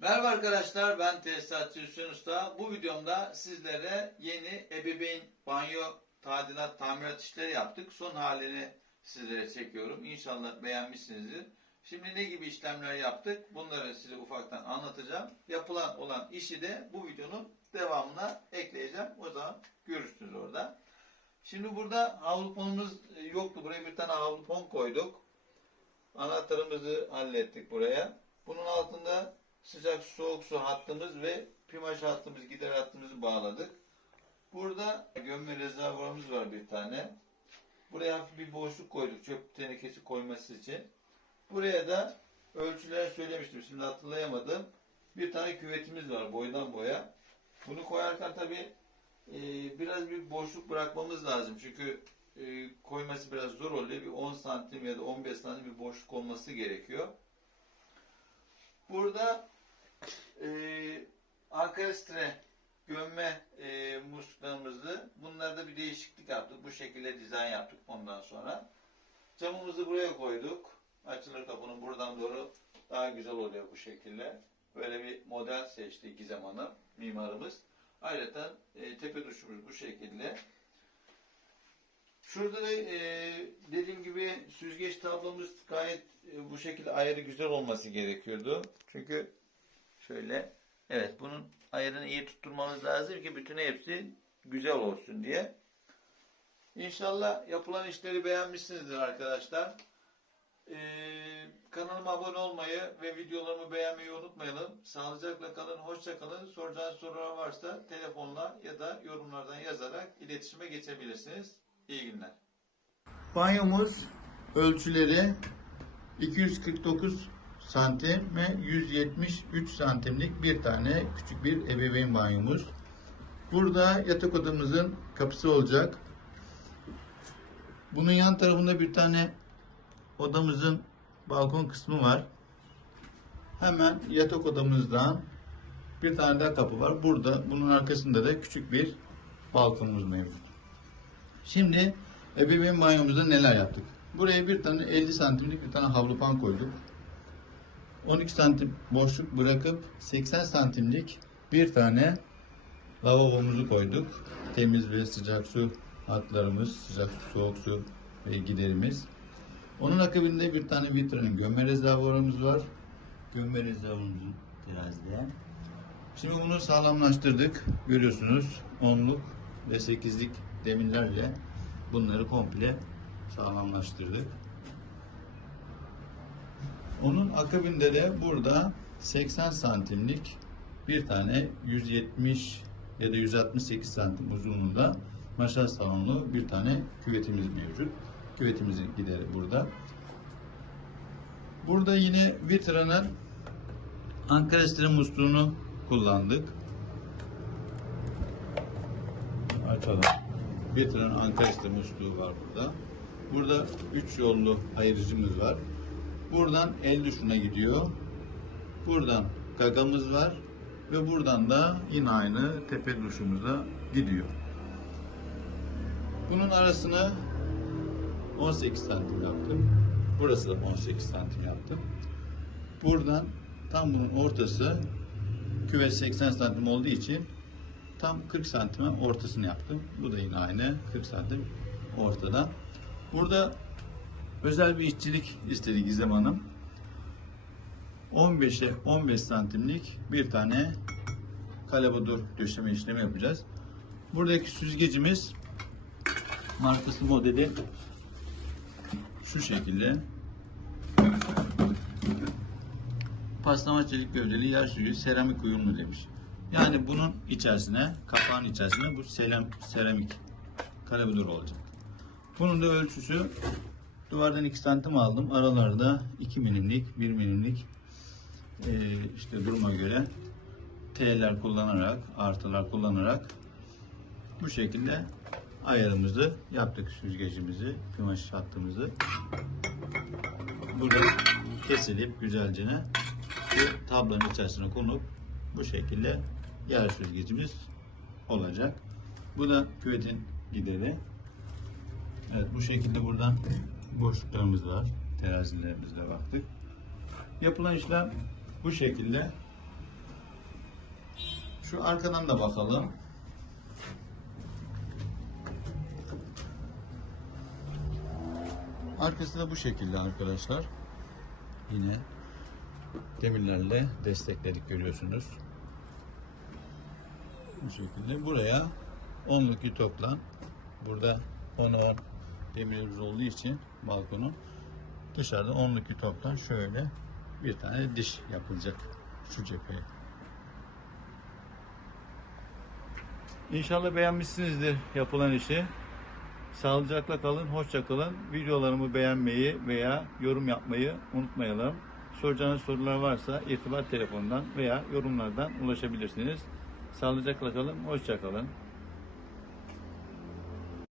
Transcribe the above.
Merhaba arkadaşlar ben tesisatçı Hüseyin Usta. Bu videomda sizlere yeni ebeveyn banyo tadilat tamirat işleri yaptık. Son halini sizlere çekiyorum. İnşallah beğenmişsinizdir. Şimdi ne gibi işlemler yaptık bunları size ufaktan anlatacağım. Yapılan olan işi de bu videonun devamına ekleyeceğim. O zaman görürsünüz orada. Şimdi burada havlu ponumuz yoktu. Buraya bir tane havlu pon koyduk. Anahtarımızı hallettik buraya. Bunun altında sıcak soğuk su hattımız ve pimaj hattımız gider hattımızı bağladık. Burada gömme rezervuarımız var bir tane. Buraya hafif bir boşluk koyduk çöp tenekesi koyması için. Buraya da ölçüler söylemiştim şimdi hatırlayamadım. Bir tane küvetimiz var boydan boya. Bunu koyarken tabi biraz bir boşluk bırakmamız lazım. Çünkü e, koyması biraz zor oluyor. Bir 10 santim ya da 15 santim bir boşluk olması gerekiyor. Burada e, ankastre gömme e, musluklarımızdı. Bunlarda bir değişiklik yaptık. Bu şekilde dizayn yaptık ondan sonra. Camımızı buraya koyduk. Açılır kapının buradan doğru daha güzel oluyor bu şekilde. Böyle bir model seçti Gizem Hanım, mimarımız. Ayrıca e, tepe duşumuz bu şekilde. Şurada da e, dediğim gibi süzgeç tablomuz gayet e, bu şekilde ayarı güzel olması gerekiyordu. Çünkü şöyle evet bunun ayarını iyi tutturmamız lazım ki bütün hepsi güzel olsun diye. İnşallah yapılan işleri beğenmişsinizdir arkadaşlar. Ee, kanalıma abone olmayı ve videolarımı beğenmeyi unutmayalım. Sağlıcakla kalın, hoşça kalın. Soracağınız sorular varsa telefonla ya da yorumlardan yazarak iletişime geçebilirsiniz. İyi günler. Banyomuz ölçüleri 249 santim ve 173 santimlik bir tane küçük bir ebeveyn banyomuz. Burada yatak odamızın kapısı olacak. Bunun yan tarafında bir tane odamızın balkon kısmı var. Hemen yatak odamızdan bir tane daha kapı var. Burada bunun arkasında da küçük bir balkonumuz mevcut. Şimdi ebeveyn banyomuzda neler yaptık? Buraya bir tane 50 santimlik bir tane havlu pan koyduk. 12 santim boşluk bırakıp 80 santimlik bir tane lavabomuzu koyduk. Temiz ve sıcak su hatlarımız, sıcak su, soğuk su ve giderimiz. Onun akabinde bir tane vitrin gömme rezervuarımız var. Gömme rezervuarımızın terazide. Şimdi bunu sağlamlaştırdık. Görüyorsunuz 10'luk ve 8'lik demirlerle bunları komple sağlamlaştırdık. Onun akabinde de burada 80 santimlik bir tane 170 ya da 168 santim uzunluğunda maşa salonlu bir tane küvetimiz mevcut. Küvetimizin gideri burada. Burada yine Vitra'nın Ankara Stre musluğunu kullandık. Açalım. Vitra'nın Ankara Stre musluğu var burada. Burada 3 yollu ayırıcımız var. Buradan el duşuna gidiyor. Buradan gagamız var. Ve buradan da yine aynı tepe duşumuza gidiyor. Bunun arasını 18 santim yaptım. Burası da 18 santim yaptım. Buradan tam bunun ortası küvet 80 santim olduğu için tam 40 santime ortasını yaptım. Bu da yine aynı 40 santim ortada. Burada özel bir işçilik istedi Gizem Hanım. 15'e 15 santimlik bir tane kalabadur döşeme işlemi yapacağız. Buradaki süzgecimiz markası modeli şu şekilde paslama çelik gövdeli yer suyu seramik uyumlu demiş. Yani bunun içerisine, kapağın içerisine bu selam, seramik karabidur olacak. Bunun da ölçüsü duvardan 2 santim aldım. Aralarda 2 milimlik, 1 milimlik e, işte duruma göre T'ler kullanarak, artılar kullanarak bu şekilde ayarımızı yaptık süzgecimizi, kumaş hattımızı. Burada kesilip güzelce bu tablonun içerisine konup bu şekilde yer süzgecimiz olacak. Bu da küvetin gideri. Evet bu şekilde buradan boşluklarımız var. Terazilerimizle baktık. Yapılan işlem bu şekilde. Şu arkadan da bakalım. Arkası da bu şekilde arkadaşlar. Yine demirlerle destekledik görüyorsunuz. Bu şekilde. Buraya onluk yutoklan. Burada 10 10 demirimiz olduğu için balkonu dışarıda onluk yutoklan şöyle bir tane diş yapılacak şu cepheye. İnşallah beğenmişsinizdir yapılan işi. Sağlıcakla kalın, hoşça kalın. Videolarımı beğenmeyi veya yorum yapmayı unutmayalım. Soracağınız sorular varsa irtibat telefonundan veya yorumlardan ulaşabilirsiniz. Sağlıcakla kalın, hoşça kalın.